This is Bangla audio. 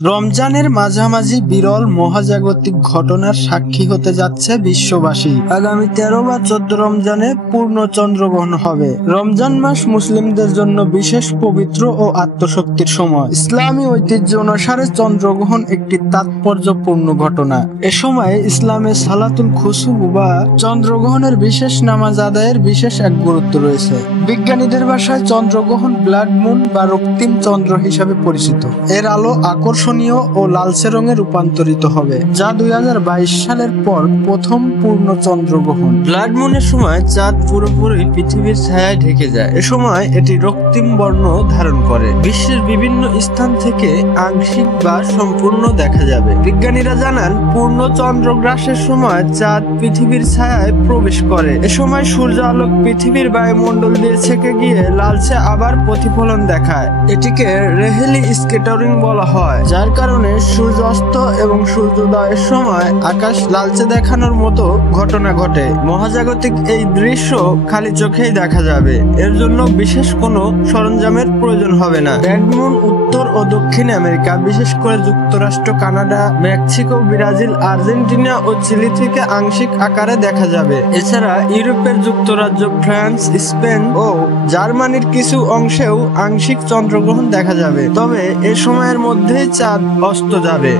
রমজানের মাঝামাঝি বিরল মহাজাগতিক ঘটনার সাক্ষী হতে যাচ্ছে বিশ্ববাসী। আগামী 13 বা 14 রমজানে পূর্ণ চন্দ্রগ্রহণ হবে। রমজান মাস মুসলিমদের জন্য বিশেষ পবিত্র ও আত্মশক্তির সময়। ইসলামী ঐতিহ্য অনুসারে চন্দ্রগ্রহণ একটি তাৎপর্যপূর্ণ ঘটনা। এ সময় ইসলামে সালাতুল খুসুফ বা চন্দ্রগ্রহণের বিশেষ নামাজ আদায়ের বিশেষ এক গুরুত্ব রয়েছে। বিজ্ঞানীদের ভাষায় চন্দ্রগ্রহণ ব্লাড মুন বা রক্তিম চন্দ্র হিসাবে পরিচিত। এর আলো আকর্ষণীয় ও লালচে রঙে রূপান্তরিত হবে, যা 2022 সালের পর প্রথম পূর্ণ চন্দ্রগ্রহণ। ব্লাড মুনের সময় চাঁদ পুরোপুরি পৃথিবীর ছায়ায় ঢেকে যায়। এ সময় এটি রক্তিম বর্ণ ধারণ করে। বিশ্বের বিভিন্ন স্থান থেকে আংশিক বা সম্পূর্ণ দেখা যাবে। বিজ্ঞানীরা জানান, পূর্ণ চন্দ্রগ্রাসের সময় চাঁদ পৃথিবীর ছায়ায় প্রবেশ করে। এ সময় সূর্য আলোক পৃথিবীর বায়ুমণ্ডল দিয়ে ছেকে গিয়ে লালচে আবার প্রতিফলন দেখায়। এটিকে রেহেলি স্ক্যাটারিং বলা হয়, যার কারণে সূর্যাস্ত এবং সূর্যোদয়ের সময় আকাশ লালচে দেখানোর মতো ঘটনা ঘটে। মহাজাগতিক এই দৃশ্য খালি চোখেই দেখা যাবে। এর জন্য বিশেষ কোনো সরঞ্জামের প্রয়োজন হবে না। ব্লাড মুন উত্তর ও দক্ষিণ আমেরিকা, বিশেষ করে যুক্তরাষ্ট্র, কানাডা, মেক্সিকো, ব্রাজিল, আর্জেন্টিনা ও চিলি থেকে আংশিক আকারে দেখা যাবে। এছাড়া ইউরোপের যুক্তরাজ্য, ফ্রান্স, স্পেন ও জার্মানির কিছু অংশেও আংশিক চন্দ্রগ্রহণ দেখা যাবে। তবে এ সময়ের মধ্যেই চাঁদ অস্ত যাবে।